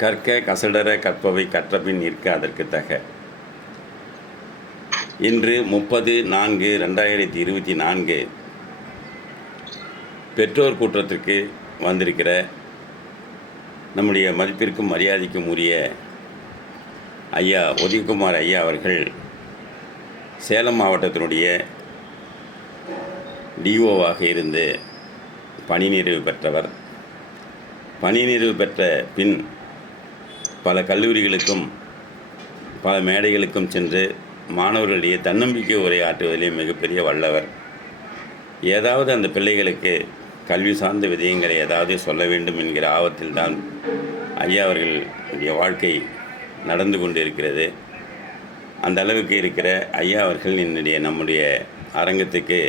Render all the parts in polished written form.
கற்க கசடர கற்பவை கற்றபின் நிற்க அதற்கு தக. இன்று 30/4/2024 பெற்றோர் கூட்டத்திற்கு வந்திருக்கிற நம்முடைய மதிப்பிற்கும் மரியாதைக்கும் உரிய ஐயா உதயகுமார் ஐயா அவர்கள் சேலம் மாவட்டத்தினுடைய டிஓவாக இருந்து பணி நிறைவு பெற்றவர். பணி நிறைவு பெற்ற பின் பல கல்லூரிகளுக்கும் பல மேடைகளுக்கும் சென்று மாணவர்களுடைய தன்னம்பிக்கை உரையாற்றுவதிலே மிகப்பெரிய வல்லவர். ஏதாவது அந்த பிள்ளைகளுக்கு கல்வி சார்ந்த விதயங்களை ஏதாவது சொல்ல வேண்டும் என்கிற ஆபத்தில்தான் ஐயா அவர்களுடைய வாழ்க்கை நடந்து கொண்டு இருக்கிறது. அந்த அளவுக்கு இருக்கிற ஐயா அவர்கள் நம்முடைய அரங்கத்துக்கு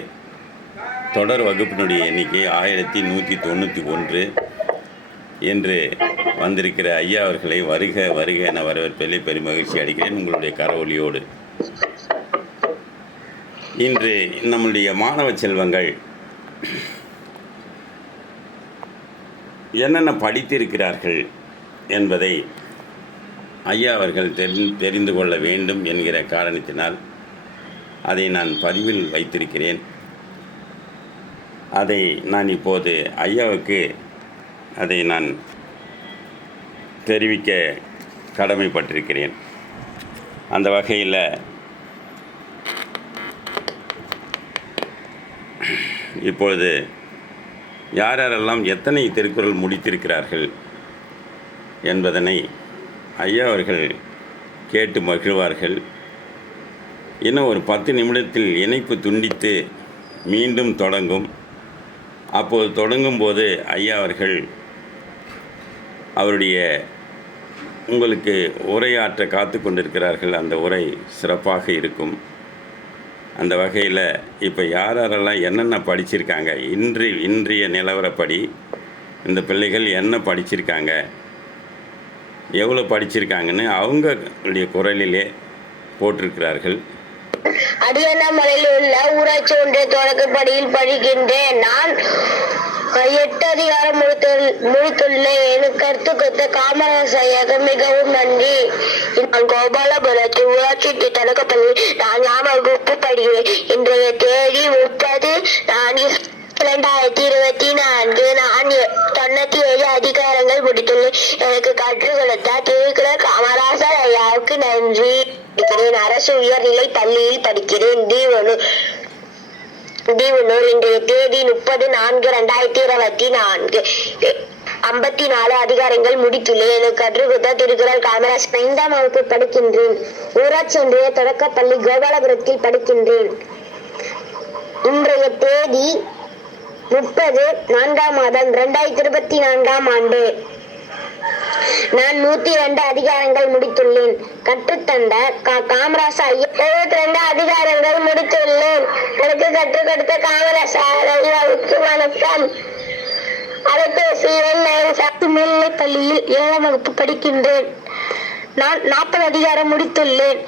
தொடர் வகுப்பினுடைய எண்ணிக்கை 1191 என்று வந்திருக்கிற ஐயா அவர்களை வருக வருக என வரவேற்பதில் பெருமகிழ்ச்சி அடைகிறேன் உங்களுடைய கரவொலியோடு. இன்று நம்முடைய மாணவ செல்வங்கள் என்னென்ன படித்திருக்கிறார்கள் என்பதை ஐயா அவர்கள் தெரிந்து கொள்ள வேண்டும் என்கிற காரணத்தினால் அதை நான் பதிவில் வைத்திருக்கிறேன். அதை நான் இப்போது ஐயாவுக்கு அதை நான் தெரிவிக்க கடமைப்பட்டிருக்கிறேன். அந்த வகையில் இப்பொழுது யாரெல்லாம் எத்தனை திருக்குறள் முடித்திருக்கிறார்கள் என்பதனை ஐயா அவர்கள் கேட்டு மகிழ்வார்கள். இன்னும் ஒரு 10 நிமிடத்தில் இணைப்பு துண்டித்து மீண்டும் தொடங்கும். அப்போது தொடங்கும்போது ஐயா அவர்கள் அவருடைய உங்களுக்கு உரையாற்ற காத்து கொண்டிருக்கிறார்கள். அந்த உரை சிறப்பாக இருக்கும். அந்த வகையில் இப்போ யாரெல்லாம் என்னென்ன படிச்சிருக்காங்க, இன்றைய நிலவரப்படி இந்த பிள்ளைகள் என்ன படிச்சிருக்காங்க, எவ்வளோ படிச்சிருக்காங்கன்னு அவங்களுடைய குரலிலே போட்டிருக்கிறார்கள். அடியண்ணாமலையில் உள்ள ஊராட்சி ஒன்றிய தொடக்கப்பள்ளியில் படிக்கின்றேன். நான் 8 அதிகாரம் முடித்துள்ளேன். எனக்கு கருத்து கொடுத்த காமராஜ் ஐயாவுக்கு மிகவும் நன்றி. நான் கோபாலபுரத்தில் ஊராட்சி தொடக்கப்பள்ளி 4ஆம் வகுப்பு படிக்கிறேன். இன்றைய தேதி 30/4/2024. நான் 97 அதிகாரங்கள் முடித்துள்ளேன். எனக்கு கற்றுக் கொடுத்த திருக்குறள் காமராஜர் ஐயாவுக்கு நன்றி. அரசு உயர்நிலை பள்ளியில் படிக்கிறேன். தீவனூர். இன்றைய தேதி 30/4/2024. 54 அதிகாரங்கள் முடித்துள்ளேன். எனக்கு கற்றுக் கொடுத்த திருக்குறள் காமராஜ். 5ஆம் வகுப்பு படிக்கின்றேன். ஊராட்சி ஒன்றிய தொடக்கப்பள்ளி கோபாலபுரத்தில் படிக்கின்றேன். இன்றைய தேதி 30/4/2024 ஆண்டு. நான் 102 அதிகாரங்கள் முடித்துள்ளேன். கற்றுத்தந்த காமராஜ் ஐயா 72 அதிகாரங்கள் முடித்துள்ளேன். எனக்கு கற்றுக் கொடுத்த காமராஜ் ஐயாவுக்கு வணக்கம். அலைபேசியில் மேல்நிலைப் பள்ளியில் 7ஆம் வகுப்பு படிக்கின்றேன். நான் 40 அதிகாரம் முடித்துள்ளேன்.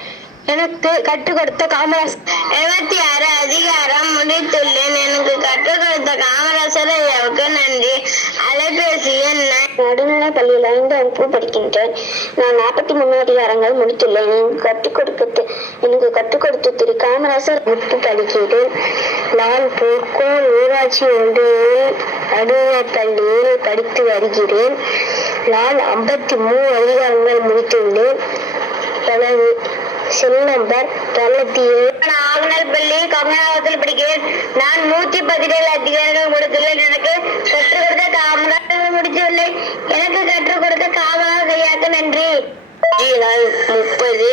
எனக்கு கற்றுக் கொடுத்த காமராஜ் 76 அதிகாரம் முடித்துள்ளேன். எனக்கு கற்றுக் கொடுத்த காமராஜர் ஐயாவுக்கு நன்றி. அலைபேசியில் நடுநிலைப் பள்ளியில் 5ஆம் வகுப்பு படிக்கின்றேன். நான் 43 அதிகாரங்கள் முடித்துள்ளேன். எனக்கு கற்றுக் கொடுத்த திரு காமராஜர் வகுப்பு படிக்கிறேன். நான் பொற்கோள் ஊராட்சி ஒன்றிய நடுநிலைப் பள்ளியில் படித்து வருகிறேன். நான் 53 அதிகாரங்கள் முடித்துள்ளேன். எனது செல் நம்பர் 97. பள்ளி கமலாபுரத்தில் படிக்கிறேன். நான் 117 அதிகாரங்கள் முடித்துள்ளேன். எனக்கு கற்றுக் கொடுத்த காமராஜர் முடித்துள்ளேன். எனக்கு கற்றுக் கொடுத்த காமராஜ் ஐயாவுக்கு நன்றி. நாள் 30.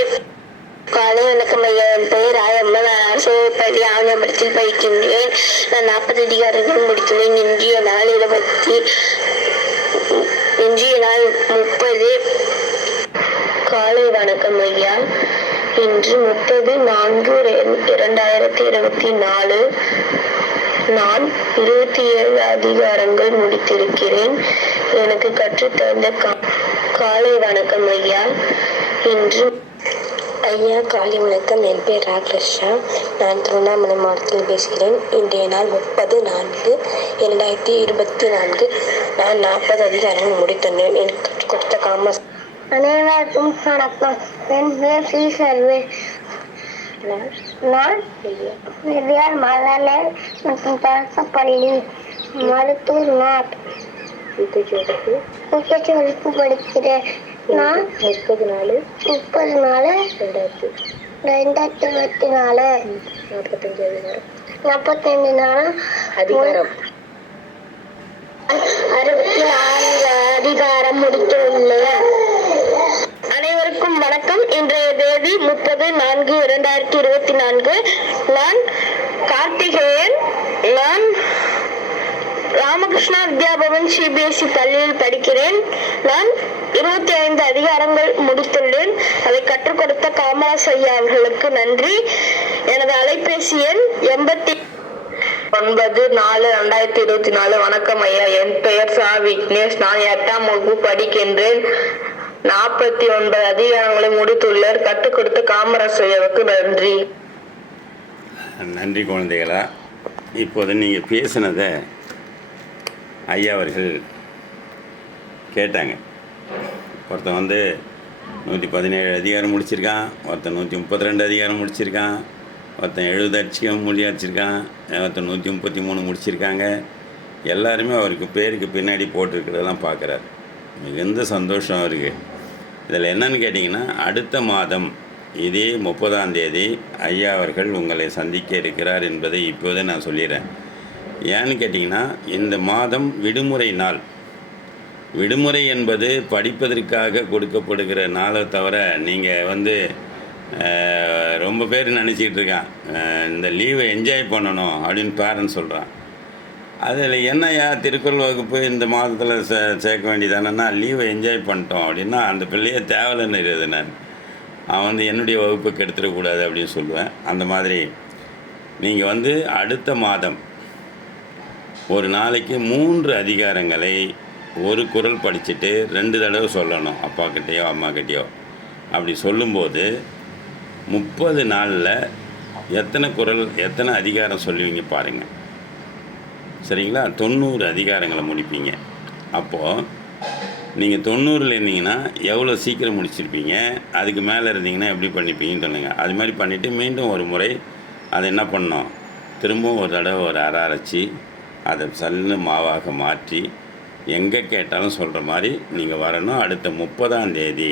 காலை வணக்கம் ஐயா. என் பெயர் ஆயம்மா. நான் அரசு பள்ளி ஆவணப்படத்தில் படிக்கின்றேன். நான் 40 அதிகாரங்கள் முடித்துள்ளேன். இன்றைய நாள் 30. காலை வணக்கம் ஐயா. இன்று 30/4/2024. நான் 27 அதிகாரங்கள் முடித்திருக்கிறேன். எனக்கு கற்றுத்தந்த காலை வணக்கம் ஐயா. இன்று ஐயா காலை வணக்கம். என் பேர் ராகலட்சுமி. நான் திருவண்ணாமலை மாவட்டத்தில் பேசுகிறேன். இன்றைய நாள் 30/4/2024. நான் 40 அதிகாரங்கள் முடித்துள்ளேன். எனக்கு கற்றுக் கொடுத்த அனைவருக்கும் வணக்கம். என் பேர் ஸ்ரீ சர்வேஷ். நான் பெரியார் மகளிர் மற்றும் அரசப்பள்ளி மருத்தூர் நாட் வகுப்பு படிக்கிறேன். நான் 30/4/2024 45 நாள் அதிகாரம் 64 அதிகாரம் முடித்துள்ளேன். அனைவருக்கும் வணக்கம். இன்றைய தேதி 30/4/2024. நான் கார்த்திகேயன். நான் ராமகிருஷ்ணா வித்யாபவன் சிபிஎஸ்இ பள்ளியில் படிக்கிறேன். நான் 25 அதிகாரங்கள் முடித்துள்ளேன். அதை கற்றுக் கொடுத்த காமராஜ் ஐயா அவர்களுக்கு நன்றி. எனது அலைபேசி எண் 89/4/2024. வணக்கம் ஐயா. என் பெயர் சா விக்னேஷ். நான் 8ஆம் வகுப்பு படிக்கின்றேன். 49 அதிகாரங்களை முடித்துள்ளேன். கற்றுக் கொடுத்த காமராஜ் ஐயாவுக்கு நன்றி. நன்றி குழந்தைகளா. இப்போது நீங்கள் பேசினதை ஐயா அவர்கள் கேட்டாங்க. ஒருத்தன் 117 அதிகாரம் முடிச்சிருக்கான், ஒருத்தன் 132 அதிகாரம் முடிச்சிருக்கான், ஒருத்தன் 70 அடிச்சிக்கம் மொழி அடிச்சிருக்கான், ஒருத்தன் 133 முடிச்சிருக்காங்க. எல்லாருமே அவருக்கு பேருக்கு பின்னாடி போட்டிருக்கிறதெல்லாம் பார்க்குறாரு. மிகுந்த சந்தோஷம் இருக்குது. இதில் என்னன்னு கேட்டிங்கன்னா, அடுத்த மாதம் இதே 30ஆம் தேதி ஐயா அவர்கள் உங்களை சந்திக்க இருக்கிறார் என்பதை இப்போதே நான் சொல்லிடுறேன். ஏன்னு கேட்டிங்கன்னா, இந்த மாதம் விடுமுறை நாள். விடுமுறை என்பது படிப்பதற்காக கொடுக்கப்படுகிற நாளை தவிர நீங்கள் ரொம்ப பேர் நினச்சிக்கிட்டு இருக்கான் இந்த லீவை என்ஜாய் பண்ணணும் அப்படின்னு பேரண்ட்ஸ் சொல்கிறான். அதில் என்னையா திருக்குறள் வகுப்பு இந்த மாதத்தில் சேர்க்க வேண்டியதானன்னா, லீவை என்ஜாய் பண்ணிட்டோம் அப்படின்னா அந்த பிள்ளையே தேவையில்லைன்னு இருக்குது. அவன் என்னுடைய வகுப்புக்கு எடுத்துடக்கூடாது அப்படின்னு சொல்லுவேன். அந்த மாதிரி நீங்கள் அடுத்த மாதம் ஒரு நாளைக்கு 3 அதிகாரங்களை ஒரு குறள் படிச்சுட்டு 2 தடவை சொல்லணும், அப்பாக்கிட்டேயோ அம்மாக்கிட்டேயோ. அப்படி சொல்லும்போது 30 நாளில் எத்தனை குறள் எத்தனை அதிகாரம் சொல்லுவீங்க பாருங்கள். சரிங்களா? 90 அதிகாரங்களை முடிப்பீங்க. அப்போது நீங்கள் 90ல் இருந்தீங்கன்னா எவ்வளோ சீக்கிரம் முடிச்சிருப்பீங்க, அதுக்கு மேலே இருந்தீங்கன்னா எப்படி பண்ணிப்பீங்கன்னு சொன்னீங்க. அது மாதிரி பண்ணிவிட்டு மீண்டும் ஒரு முறை அதை என்ன பண்ணோம், திரும்பவும் ஒரு தடவை ஒரு அரைச்சி அதை சல்லு மாவாக மாற்றி எங்கே கேட்டாலும் சொல்கிற மாதிரி நீங்கள் வரணும். அடுத்த 30ஆம் தேதி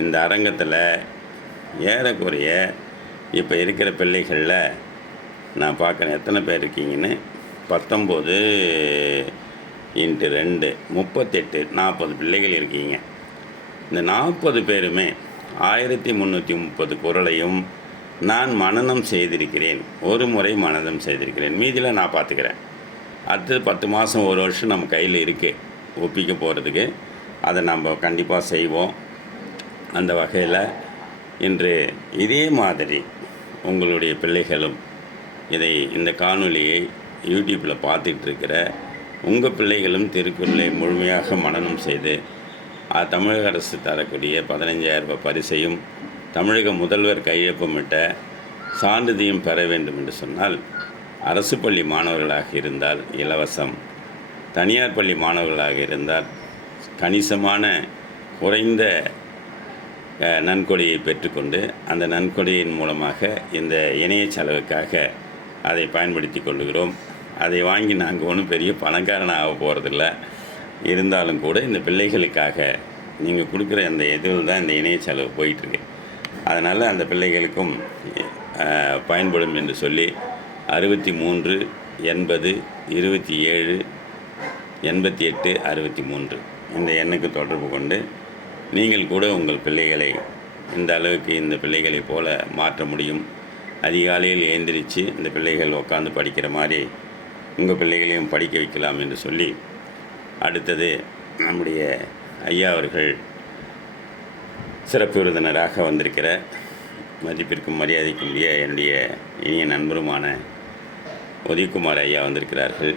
இந்த அரங்கத்தில் ஏறக்குறைய இப்போ இருக்கிற பிள்ளைகளில் நான் பார்க்குறேன் எத்தனை பேர் இருக்கீங்கன்னு. 19 × 2 38 40 பிள்ளைகள் இருக்கீங்க. இந்த 40 பேருமே 1330 குறளையும் நான் மனனம் செய்திருக்கிறேன். ஒரு முறை மனனம் செய்திருக்கிறேன். மீதியில் நான் பார்த்துக்கிறேன். அடுத்தது 10 மாதம் 1 வருஷம் நம்ம கையில் இருக்குது ஒப்பிக்க போகிறதுக்கு. அதை நம்ம கண்டிப்பாக செய்வோம். அந்த வகையில் இன்று இதே மாதிரி உங்களுடைய பிள்ளைகளும் இந்த காணொலியை யூடியூப்பில் பார்த்துட்ருக்கிற உங்கள் பிள்ளைகளும் திருக்குறளை முழுமையாக மனனம் செய்து தமிழக அரசு தரக்கூடிய 15,000 ரூபாய் பரிசையும் தமிழக முதல்வர் கையொப்பமிட்ட சான்றிதழையும் பெற வேண்டும் என்று சொன்னால், அரசு பள்ளி மாணவர்களாக இருந்தால் இலவசம், தனியார் பள்ளி மாணவர்களாக இருந்தால் கணிசமான குறைந்த நன்கொடையை பெற்றுக்கொண்டு அந்த நன்கொடையின் மூலமாக இந்த இணைய செலவுக்காக அதை பயன்படுத்தி கொள்ளுகிறோம். அதை வாங்கி நாங்கள் ஒன்றும் பெரிய பணக்காரனாக ஆக போகிறதில்ல. இருந்தாலும் கூட இந்த பிள்ளைகளுக்காக நீங்கள் கொடுக்குற அந்த இதில் தான் இந்த இணைய செலவு போயிட்டுருக்கு. அதனால் அந்த பிள்ளைகளுக்கும் பயன்படும் என்று சொல்லி 63 80 27 88 63 இந்த எண்ணுக்கு தொடர்பு கொண்டு நீங்கள் கூட உங்கள் பிள்ளைகளை இந்த அளவுக்கு இந்த பிள்ளைகளை போல மாற்ற முடியும். அதிகாலையில் எழுந்திரிச்சு இந்த பிள்ளைகள் உட்காந்து படிக்கிற மாதிரி உங்கள் பிள்ளைகளையும் படிக்க வைக்கலாம் என்று சொல்லி, அடுத்தது நம்முடைய ஐயா அவர்கள் சிறப்பு விருந்தினராக வந்திருக்கிற மதிப்பிற்கும் மரியாதைக்குரிய என்னுடைய இனிய நண்பருமான உதயகுமார் ஐயா வந்திருக்கிறார்கள்.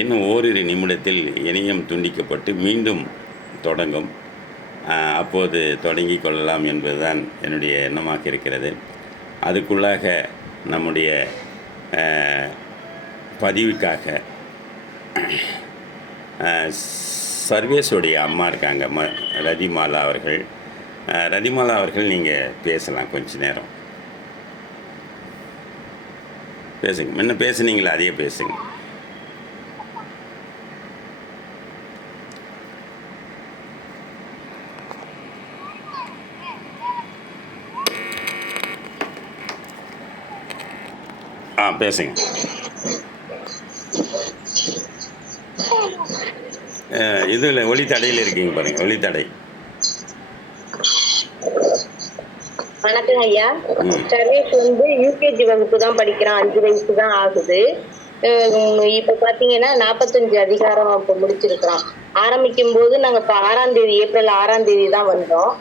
இன்னும் ஓரிரு நிமிடத்தில் இணையம் துண்டிக்கப்பட்டு மீண்டும் தொடங்கும். அப்போது தொடங்கி கொள்ளலாம் என்பதுதான் என்னுடைய எண்ணமாக இருக்கிறது. அதுக்குள்ளாக நம்முடைய பதிவுக்காக சர்வேஷுடைய அம்மா இருக்காங்க, ரதிமாலா அவர்கள். ரதிமாலா அவர்கள், நீங்கள் பேசலாம் கொஞ்ச நேரம். பேசுங்க. முன்ன பேசுனீங்களா, அதையே பேசுங்க. பேசுங்க. இதில் ஒளித்தடையில் இருக்கீங்க பாருங்க, ஒளித்தடை. வணக்கம் ஐயா. சர்வேஷ் வந்து யூகேஜி வகுப்பு தான் படிக்கிறான், 5 வயசு தான் ஆகுது. இப்ப பாத்தீங்கன்னா 45 அதிகாரம் இப்ப முடிச்சிருக்கிறான். ஆரம்பிக்கும் போது நாங்க இப்ப 6ஆம் தேதி, ஏப்ரல் 6ஆம் தேதி தான் வந்தோம்.